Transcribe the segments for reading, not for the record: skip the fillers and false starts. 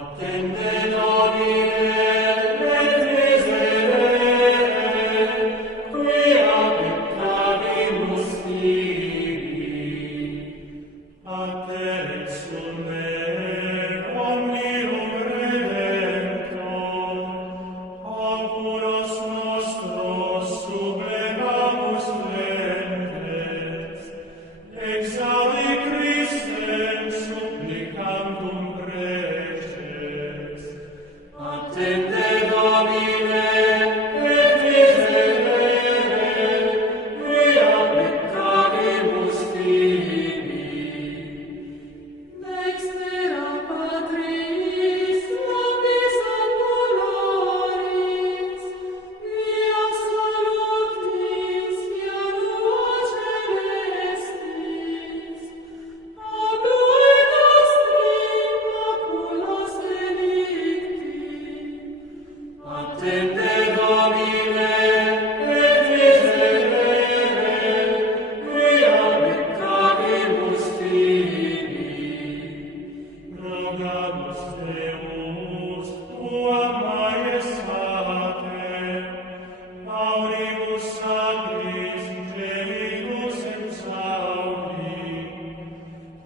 Attende Domine, et miserere, quia peccavimus tibi. A te exsulere, omnium redemptor, auguros nostros sublegamus lentes, exaudi Christem supplicandum preces. Attende Domine, et miserere, quia peccavimus tibi. Dextera Patris, nobis angularis, via salutis, via lua celestis, abue nostri maculas delicti. Attende Domine, et miserere, quia peccavimus tibi. Rogamus Deus, tua majestate, auribus sacris gemitus exaudi,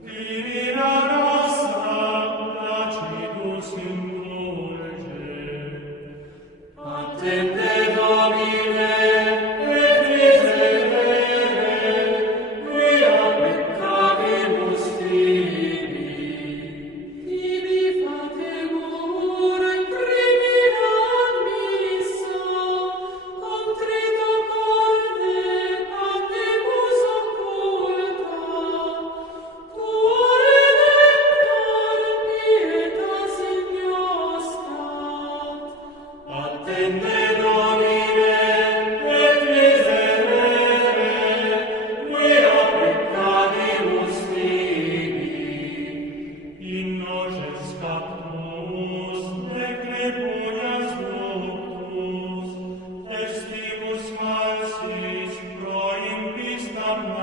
divina nostra placidus indulge. Attende Domine, et miserere, quia peccavimus tibi. Tibi fatemur crimina admissa, contrito corde patemus occulta, tua redemptor pietas ignoscat. Attende Domine, et miserere, quia peccavimus tibi. In noces captus, neque punias ductus, testibus falsis pro impis damnatis,